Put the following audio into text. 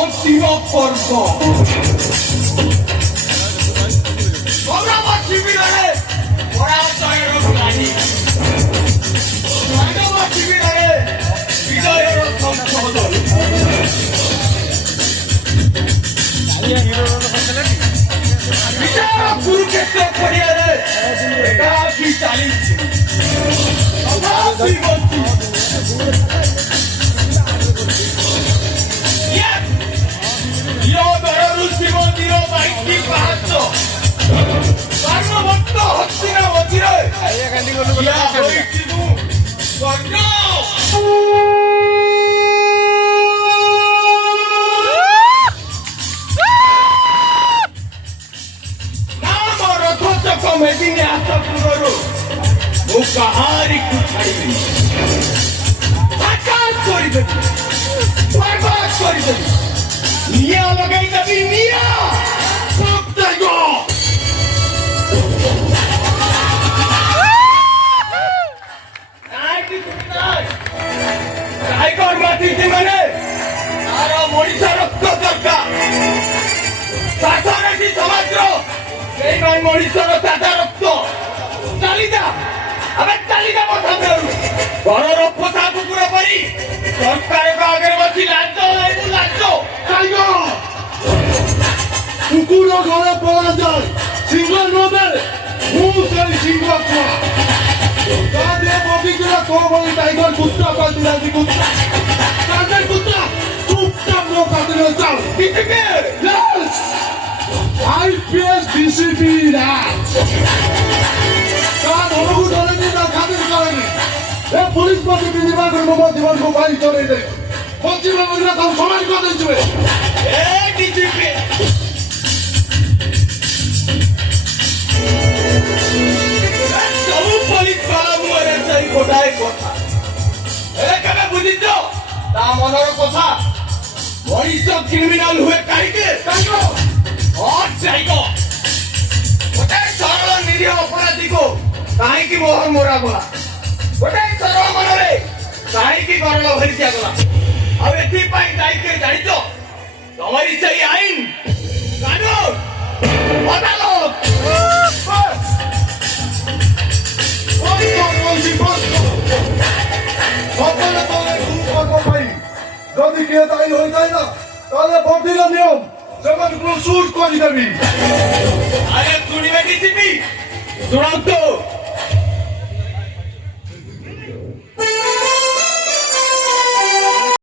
অন্তিম পর্ব গৌরব শিবিরে পরাজয়ের গ্লানি, মানব শিবিরে বিজয়ের সংশোধন। বিচার কুরুক্ষেত্র পড়িয়ারে একাকি চালিয়েছে মেদিনী আসা পুরো ও কাহারিକୁ ଛାଡ଼ିବେନି, ଆକାଶ କରିଦେବି, ବରବାଦ କରିଦେବି, ନିଆଁ ଲଗାଇଦେବି, ନିଆଁ ସତ୍ୟାଗ। টাইগর মাতিଛି ମାନେ ତାର ମଣିଷ ରକ୍ତ ଦରକାର। ସାଧାରଣ ସମାଜର ସେଇମାନେ ମଣିଷର ସାଧା ରକ୍ତ ଚାଲିଯା, ଆମେ ଚାଲିଯା ମୋ ସାମ୍ନାରୁ। ଘରର ପୋଷା କୁକୁର ପରି ସରକାରଙ୍କ ଆଗରେ ବସି ଲାଞ୍ଚ কুকুর ঘরে পড়া যায়, সিংহ নদে ମୁଁ ସେଇ ସିଂହ ଛୁଆ। ତା ଦେହ ବଗିଚା ତୋ ଭଳି ଟାଇଗର କୁତ୍ତା ପାଲୁନାହାନ୍ତି। କୁତ୍ତା ଟାଇଗର କୁତ୍ତା ଚୁପଚାପ ମୋ ପାଖରେ ଚାଲ। IPS DCP রাজ তা ধনকু ধরেনি, তা খাতির করেনি। এ পুলিশ পাতি বিনিময় করে মোবাইল জীবনকে বাড়ি চলে দেয়। পশ্চিমবঙ্গের তাও সমান করে দিচ্ছে। ସବୁ ପୋଲିସ ବାଲା ମୁହଁରେ ସେଇ ଗୋଟାଏ କଥା। ଏବେ କେବେ ବୁଝିଛ ତା ମନର କଥା? ମଣିଷ କ୍ରିମିନାଲ ହୁଏ କାହିଁକି? ଗୋଟେ ସରଳ ନିରୀହ ଅପରାଧୀକୁ କାହିଁକି ମୋହର ମରାଗଲା? ଗୋଟେ ସରଳ ମନରେ କାହିଁକି ଗରଳ ଭରି ଦିଆଗଲା? ଆଉ ଏଥିପାଇଁ ଦାୟିତ୍ୱ ଜାଣିଛ? ତମରି ସେଇ ଆଇନ, କାନୁନ, ଅଦାଲତ। যদি কে তাই হয়ে যায় না, তাহলে বর্ধিত নিয়ম সেখানে শুট করে দেবি। আরে শুনিবে ডিসিপি, চূড়ান্ত